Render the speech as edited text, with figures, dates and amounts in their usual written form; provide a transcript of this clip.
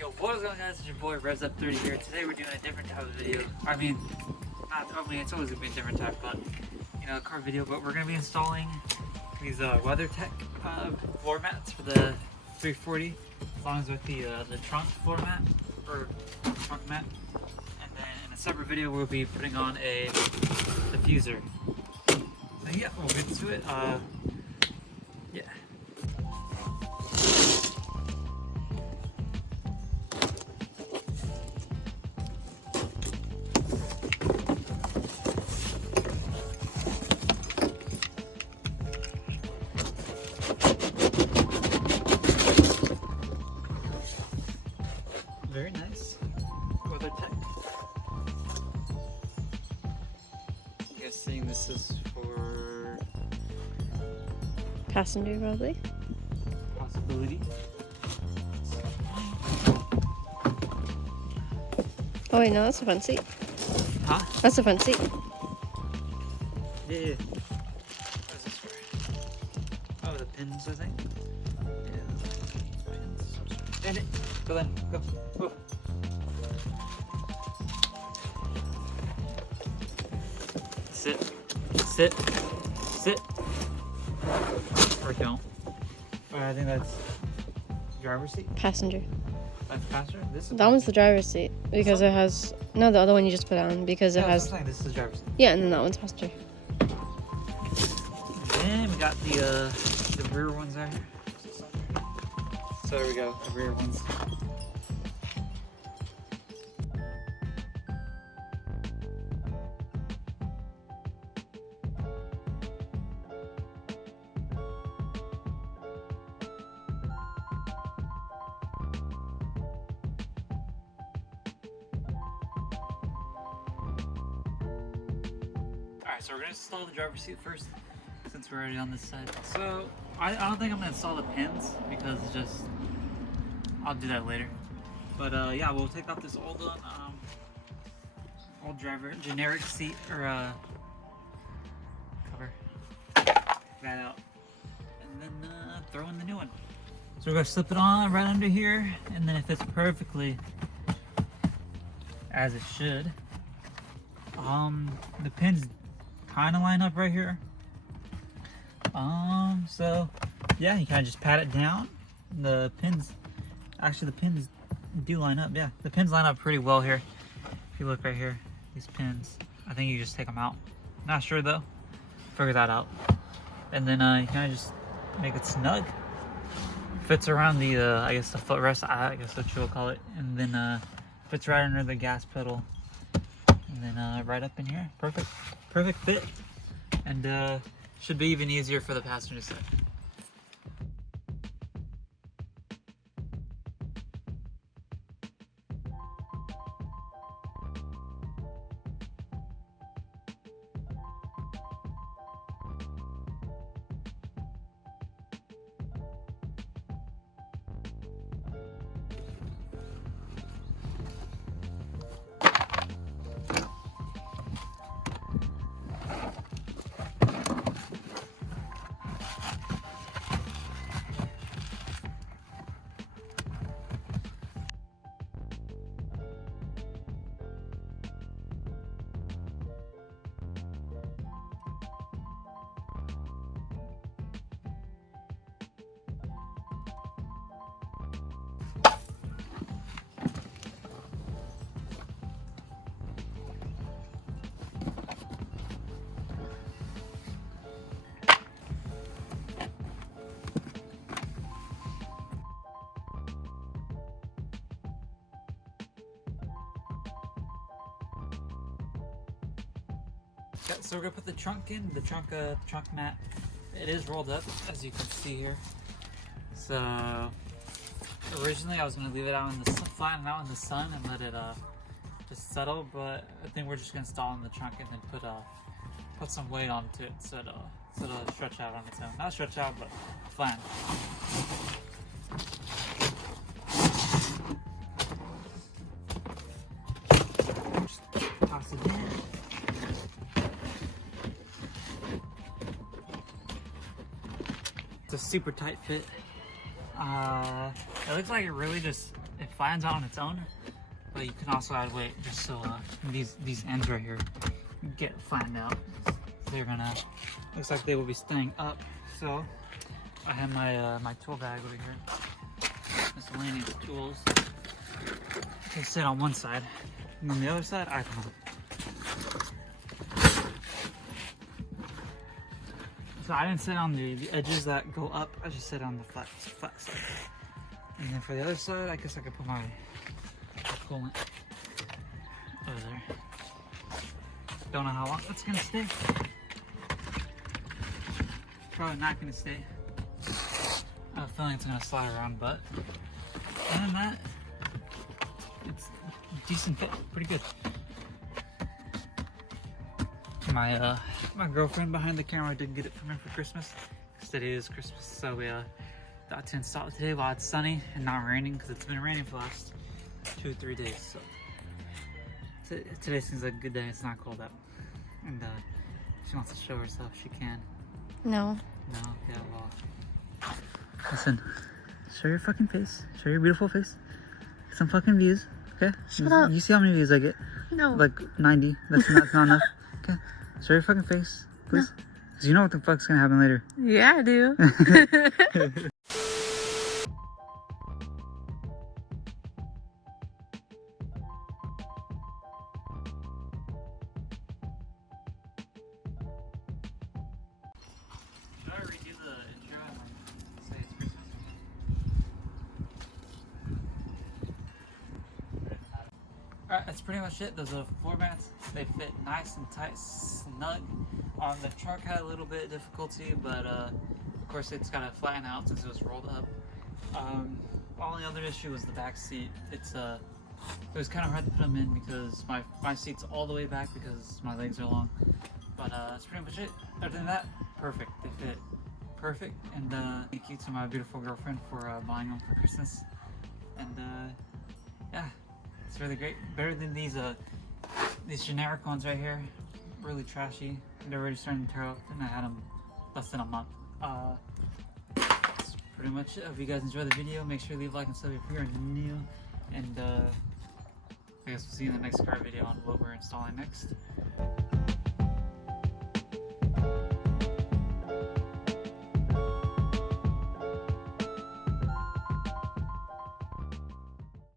Yo, what is going on, guys? It's your boy Up30 here. Today we're doing a different type of video. It's always gonna be a different type, but you know, a car video. But we're gonna be installing these Weathertech floor mats for the 340, as long as with the trunk floor mat or trunk mat. And then in a separate video, we'll be putting on a diffuser. So yeah, we'll get to it. Yeah. Very nice. Weathertech. I'm guessing this is for passenger, probably. Possibility. Oh wait, no, that's a front seat. Huh? That's a front seat. Yeah. What is this for? Oh, the pins, I think. Yeah. Pins. Stand it. Go then. Go. Whoa. Sit. Sit. Sit. Or don't. I think that's driver's seat. Passenger. That's passenger. This is That one's the driver's seat because it has no, the other one you just put on because it has. This is the driver's seat. Yeah, and then that one's passenger. And we got the rear ones out here. So there we go, the rear ones. Alright, so we're going to install the driver's seat first, since we're already on this side. So, I don't think I'm going to install the pins, because it's just, I'll do that later. But yeah, we'll take off this old driver, generic seat, or cover, that out, and then throw in the new one. So we're going to slip it on right under here, and then it fits perfectly, as it should. The pins kind of line up right here. So yeah, you kind of just pat it down. The pins do line up. Yeah, the pins line up pretty well here. If you look right here, these pins, I think you just take them out. Not sure though. Figure that out. And then you kind of just make it snug. Fits around the I guess the footrest. I guess what you'll call it. And then fits right under the gas pedal. And then right up in here, perfect fit, and should be even easier for the passenger side. Okay, so we're gonna put the trunk in, the trunk mat. It is rolled up, as you can see here. So originally I was gonna leave it out in the sun, flatten it out in the sun and let it just settle, but I think we're just gonna install in the trunk and then put some weight onto it so it'll stretch out on its own. Not stretch out, but flatten. Just toss it in. It's a super tight fit. It looks like it really just it flattens out on its own, but you can also add weight just so these ends right here get flattened out. They're gonna, looks like they will be staying up. So I have my my tool bag over here, miscellaneous tools. They sit on one side, and on the other side I don't know. So I didn't sit on the edges that go up, I just sit on the flat side. And then for the other side, I guess I could put my coolant over there. Don't know how long that's gonna stay. Probably not gonna stay. I have a feeling it's gonna slide around, but other than that, it's a decent fit, pretty good. My girlfriend behind the camera did get it for me for Christmas, because today is Christmas, so we got to install it today while it's sunny and not raining, because it's been raining for the last 2-3 days. So today seems like a good day. It's not cold out, and she wants to show herself. She can. No. No. Yeah. Well. Listen. Show your fucking face. Show your beautiful face. Get some fucking views. Okay. Shut up. You see how many views I get? No. Like 90. That's not enough. Okay. Show your fucking face, please. No. Cause you know what the fuck's gonna happen later. Yeah, I do. Should I redo the intro and say it's Christmas? Alright, that's pretty much it. Those are floor mats. They fit nice and tight, snug. The truck had a little bit of difficulty, but of course it's got to flatten out since it was rolled up. Only other issue was the back seat. It was kind of hard to put them in because my seat's all the way back because my legs are long. But that's pretty much it. Other than that, perfect. They fit perfect. And thank you to my beautiful girlfriend for buying them for Christmas. And yeah, it's really great. Better than these generic ones right here. Really trashy. They're already starting to tear up, and I had them less than a month. That's pretty much it. If you guys enjoyed the video, make sure to leave a like and sub if you're new. And I guess we'll see you in the next car video on what we're installing next.